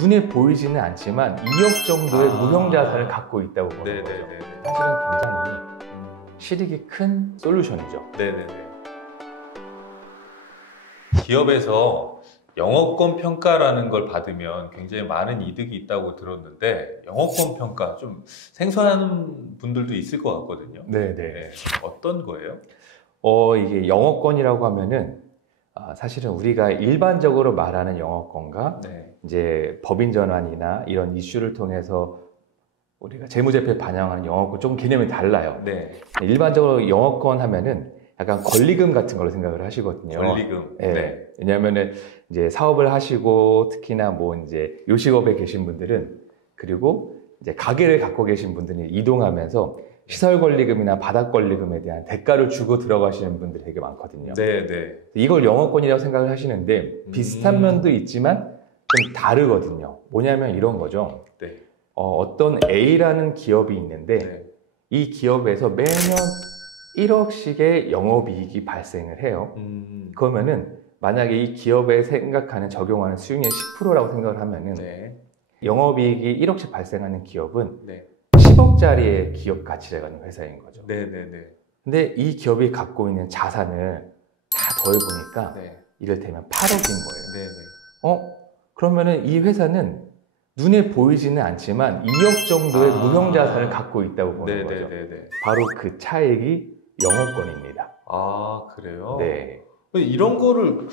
눈에 보이지는 않지만 2억 정도의 무형자산을 갖고 있다고 보는 거죠. 사실은 굉장히 실익이 큰 솔루션이죠. 네네네. 기업에서 영업권 평가라는 걸 받으면 굉장히 많은 이득이 있다고 들었는데 영업권 평가 좀 생소한 분들도 있을 것 같거든요. 네네. 네. 어떤 거예요? 이게 영업권이라고 하면은 사실은 우리가 일반적으로 말하는 영업권과 네. 이제 법인 전환이나 이런 이슈를 통해서 우리가 재무제표에 반영하는 영업권 좀 개념이 달라요. 네. 일반적으로 영업권 하면은 약간 권리금 같은 걸로 생각을 하시거든요. 권리금. 네. 네. 왜냐하면은 이제 사업을 하시고 특히나 뭐 이제 요식업에 계신 분들은 그리고 이제 가게를 갖고 계신 분들이 이동하면서 시설 권리금이나 바닥 권리금에 대한 대가를 주고 들어가시는 분들이 되게 많거든요. 네. 이걸 영업권이라고 생각을 하시는데 비슷한 면도 있지만 좀 다르거든요. 뭐냐면 이런 거죠. 네. 어떤 A라는 기업이 있는데 네. 이 기업에서 매년 1억씩의 영업이익이 발생을 해요. 그러면은 만약에 이 기업에 생각하는 적용하는 수익률이 10%라고 생각을 하면은 네. 영업이익이 1억씩 발생하는 기업은 네. 10억짜리의 기업 가치를 가진 회사인 거죠. 네네네. 근데 이 기업이 갖고 있는 자산을 다 더해보니까 네. 이를테면 8억인 거예요. 네네. 그러면은 이 회사는 눈에 보이지는 않지만 2억 정도의 무형자산을 갖고 있다고 보는 거죠. 네네네. 바로 그 차액이 영업권입니다. 아, 그래요? 네. 이런 거를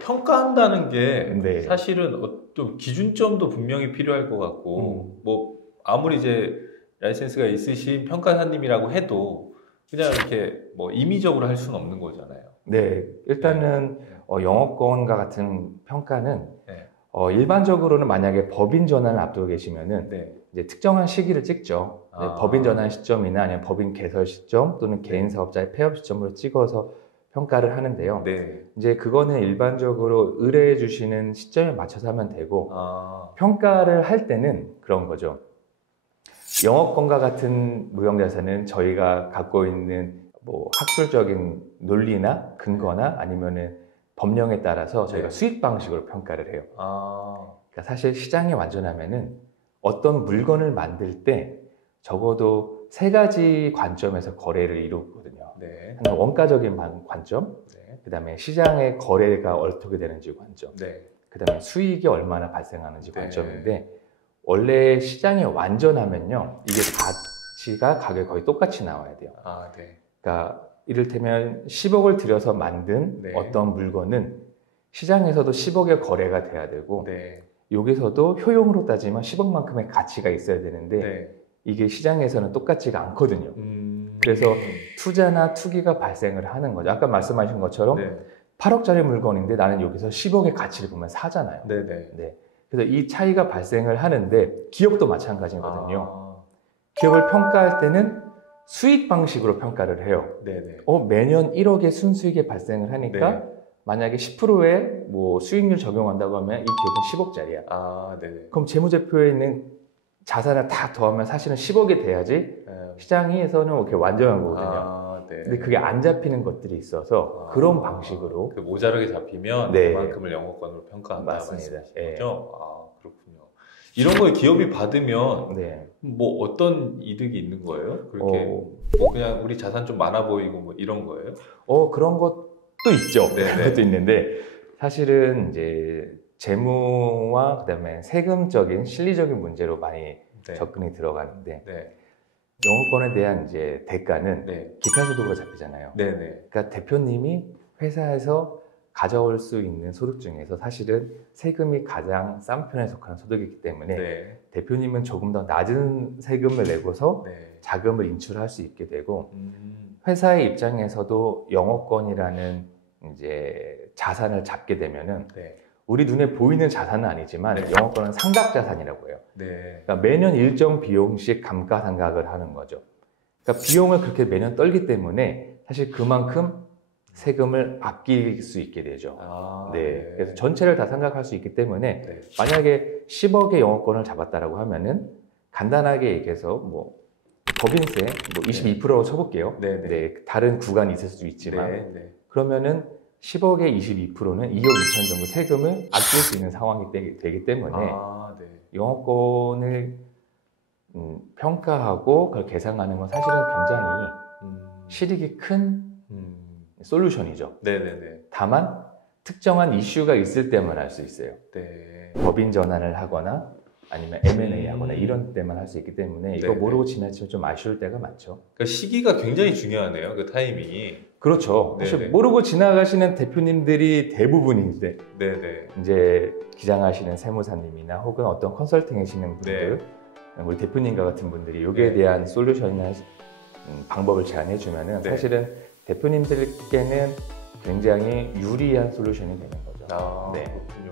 평가한다는 게 네. 사실은 좀 기준점도 분명히 필요할 것 같고 뭐 아무리 이제 라이센스가 있으신 평가사님이라고 해도 그냥 이렇게 뭐 임의적으로 할 수는 없는 거잖아요. 네. 일단은 영업권과 같은 평가는 네. 일반적으로는 만약에 법인 전환을 앞두고 계시면은 네. 이제 특정한 시기를 찍죠. 네, 법인 전환 시점이나 아니면 법인 개설 시점 또는 개인 사업자의 폐업 시점으로 찍어서 평가를 하는데요. 네. 이제 그거는 일반적으로 의뢰해 주시는 시점에 맞춰서 하면 되고 평가를 할 때는 그런 거죠. 영업권과 같은 무형자산은 저희가 갖고 있는 뭐 학술적인 논리나 근거나 아니면은 법령에 따라서 저희가 수익 방식으로 평가를 해요. 그러니까 사실 시장에 완전하면은 어떤 물건을 만들 때 적어도 3가지 관점에서 거래를 이루거든요. 네. 하나는 원가적인 관점, 네. 그 다음에 시장의 거래가 어떻게 되는지 관점, 네. 그 다음에 수익이 얼마나 발생하는지 네. 관점인데 원래 시장이 완전하면요 이게 가치가 가격이 거의 똑같이 나와야 돼요. 네. 그러니까 이를테면 10억을 들여서 만든 네. 어떤 물건은 시장에서도 10억의 거래가 돼야 되고 네. 여기서도 효용으로 따지면 10억만큼의 가치가 있어야 되는데 네. 이게 시장에서는 똑같지가 않거든요. 그래서 투자나 투기가 발생을 하는 거죠. 아까 말씀하신 것처럼 네. 8억짜리 물건인데 나는 여기서 10억의 가치를 보면 사잖아요. 네네. 네. 그래서 이 차이가 발생을 하는데 기업도 마찬가지거든요. 기업을 평가할 때는 수익 방식으로 평가를 해요. 네네. 매년 1억의 순수익이 발생을 하니까 만약에 10%의 뭐 수익률 적용한다고 하면 이 기업은 10억짜리야. 네네. 그럼 재무제표에 있는 자산을 다 더하면 사실은 10억이 돼야지 시장에서는 이렇게 완전한 거거든요. 네. 근데 그게 안 잡히는 것들이 있어서 그런 방식으로 그 모자르게 잡히면 그만큼을 영업권으로 평가한다. 맞습니다. 거죠? 그렇군요. 이런 걸 기업이 받으면 네. 뭐 어떤 이득이 있는 거예요? 그렇게 뭐 그냥 우리 자산 좀 많아 보이고 뭐 이런 거예요? 그런 것도 있죠. 그런 것도 있는데 사실은 이제 재무와 그다음에 세금적인 실리적인 문제로 많이 접근이 들어가는데 영업권에 대한 이제 대가는 기타 소득으로 잡히잖아요. 그러니까 대표님이 회사에서 가져올 수 있는 소득 중에서 사실은 세금이 가장 싼 편에 속하는 소득이기 때문에 대표님은 조금 더 낮은 세금을 내고서 자금을 인출할 수 있게 되고 회사의 입장에서도 영업권이라는 이제 자산을 잡게 되면은 우리 눈에 보이는 자산은 아니지만 영업권은 상각자산이라고 해요. 그러니까 매년 일정 비용씩 감가상각을 하는 거죠. 그러니까 비용을 그렇게 매년 떨기 때문에 사실 그만큼 세금을 아낄 수 있게 되죠. 그래서 전체를 다 생각할 수 있기 때문에 만약에 10억의 영업권을 잡았다라고 하면은 간단하게 얘기해서 뭐 법인세 뭐 22%라고 쳐볼게요. 다른 구간이 있을 수 있지만 그러면은 10억의 22%는 2억 2천 정도 세금을 아낄 수 있는 상황이 되기 때문에 영업권을 평가하고 그걸 계산하는 건 사실은 굉장히 실익이 큰 솔루션이죠. 네네네. 다만 특정한 이슈가 있을 때만 할 수 있어요. 네. 법인 전환을 하거나 아니면 M&A 하거나 이런 때만 할 수 있기 때문에 이거 네네. 모르고 지나치면 좀 아쉬울 때가 많죠. 그러니까 시기가 굉장히 중요하네요. 그 타이밍이. 그렇죠. 사실 네네. 모르고 지나가시는 대표님들이 대부분인데 네네. 이제 기장하시는 세무사님이나 혹은 어떤 컨설팅 하시는 분들, 우리 대표님과 같은 분들이 여기에 네. 대한 솔루션이나 방법을 제안해 주면은 네. 사실은 대표님들께는 굉장히 유리한 솔루션이 되는 거죠. 아, 네. 그렇군요.